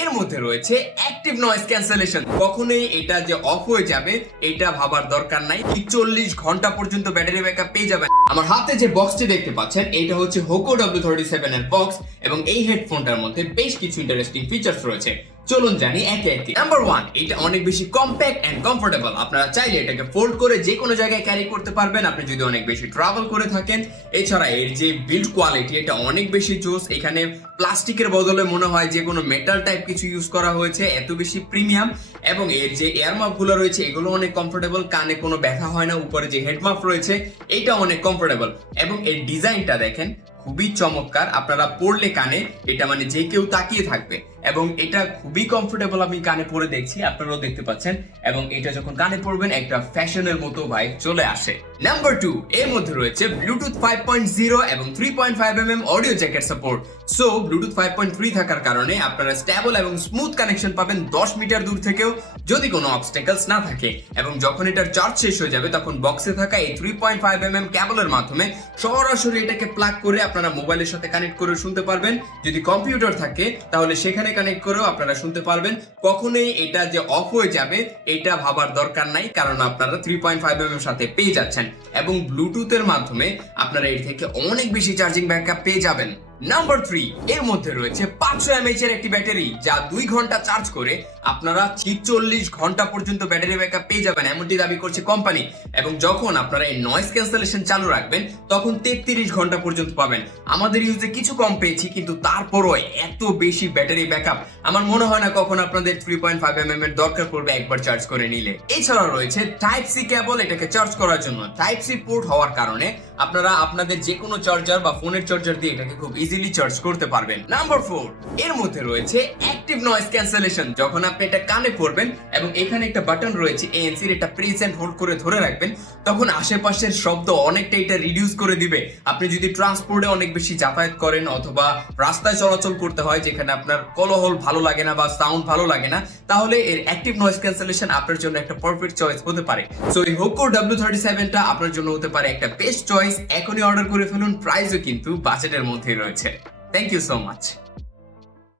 এর মধ্যে রয়েছে অ্যাক্টিভ নয়েজ ক্যান্সেলেশন। কখনোই এটা যে অফ হয়ে যাবে এটা ভাবার দরকার নাই। 40 ঘন্টা পর্যন্ত ব্যাটারি ব্যাকআপ পেয়ে যাবেন। আমার হাতে যে বক্সটি দেখতে পাচ্ছেন এটা হচ্ছে হোকো W37 এর বক্স এবং এই হেডফোনটার মধ্যে বেশ কিছু ইন্টারেস্টিং ফিচার্স রয়েছে। চলুন জানি একে একে। নাম্বার 1, এটা অনেক বেশি কম্প্যাক্ট এন্ড কমফোর্টেবল। আপনারা চাইলে এটাকে ফোল্ড করে যে কোনো জায়গায় ক্যারি করতে পারবেন আপনি যদি অনেক বেশি ট্রাভেল করে থাকেন। এছাড়া এর যে বিল্ড কোয়ালিটি এটা অনেক বেশি জোস। এখানে প্লাস্টিকের বদলে মনে হয় যে কোনো মেটাল টাইপ কিছু ইউজ করা হয়েছে, এত বেশি প্রিমিয়াম। এবং এর যে এয়ার মাফ গুলো রয়েছে এগুলো অনেক কমফোর্টেবল, কানে কোনো ব্যথা হয় না। উপরে যে হেড মাফ রয়েছে এটা অনেক কমফোর্টেবল এবং এর ডিজাইনটা দেখেন খুবই চমৎকার। আপনারা পড়লে কানে এটা মানে যে কেউ তাকিয়ে থাকবে এবং এটা খুবই কমফোর্টেবল। আমি কানে পরে দেখছি, আপনারাও দেখতে পাচ্ছেন। এবং এটা যখন কানে পরবেন একটা ফ্যাশনের মতো ভাইব চলে আসে। নাম্বার 2, এর মধ্যে রয়েছে ব্লুটুথ 5.0 এবং 3.5mm audio jacket support. So Bluetooth 5.3 থাকার কারণে আপনারা স্টেবল এবং স্মুথ কানেকশন পাবেন 10 মিটার দূর থেকেও যদি কোনো অবস্টেকলস না থাকে। এবং যখন এটার চার্জ শেষ হয়ে যাবে তখন বক্সে থাকা এই 3.5mm কেবলের মাধ্যমে সরাসরি এটাকে প্লাগ করে আপনারা মোবাইলের সাথে কানেক্ট করে শুনতে পারবেন। যদি কম্পিউটার থাকে তাহলে সেখানে কানেক্ট করেও আপনারা শুনতে পারবেন। কখনোই এটা যে অফ হয়ে যাবে এটা ভাবার দরকার নাই, কারণ আপনারা 3.5mm এর সাথে পেয়ে যাচ্ছেন এবং ব্লুটুথের মাধ্যমে আপনারা এর থেকে অনেক বেশি চার্জিং ব্যাকআপ পেয়ে যাবেন। নাম্বার 3, এর মধ্যে রয়েছে 500 mAh এর একটি ব্যাটারি যা 2 ঘন্টা চার্জ করে আপনারা 46 ঘন্টা পর্যন্ত ব্যাটারি ব্যাকআপ পেয়ে যাবেন এমনটি দাবি করছে কোম্পানি। এবং যখন আপনারা এই নয়েজ ক্যান্সেলেশন চালু রাখবেন তখন 33 ঘন্টা পর্যন্ত পাবেন। আমাদের ইউজে কিছু কম পেয়েছি কিন্তু তারপরও এত বেশি ব্যাটারি ব্যাকআপ আমার মনে হয় না কখন আপনাদের 3.5mm এর দরকার পড়বে একবার চার্জ করে নিলে। এছাড়া রয়েছে টাইপ সি কেবল এটাকে চার্জ করার জন্য। টাইপ সি পোর্ট হওয়ার কারণে আপনারা আপনাদের যে কোনো চার্জার বা ফোনের চার্জার দিয়ে এটাকে খুব ইজিলি চার্জ করতে পারবেন। নাম্বার 4, এর মধ্যে রয়েছে অ্যাক্টিভ নয়েজ ক্যান্সেলেশন। যখন আপনি এটা কানে পরবেন এবং এখানে একটা বাটন রয়েছে ANC এর, এটা প্রেস এন্ড হোল্ড করে ধরে রাখবেন, তখন আশেপাশের শব্দ অনেকটা এটা রিডিউস করে দিবে। আপনি যদি ট্রান্সপোর্টে অনেক বেশি যাতায়াত করেন অথবা রাস্তায় চলাচল করতে হয় যেখানে আপনার কোলাহল ভালো লাগে না বা সাউন্ড ভালো লাগে না, তাহলে এর অ্যাক্টিভ নয়েজ ক্যান্সেলেশন আপনার জন্য একটা পারফেক্ট চয়েস হতে পারে। সো এই হোকো W37 টা আপনার জন্য হতে পারে একটা বেস্ট চয়েস। এখনই অর্ডার করে ফেলুন, প্রাইসও কিন্তু বাজেটের মধ্যেই রয়েছে। Thank you so much.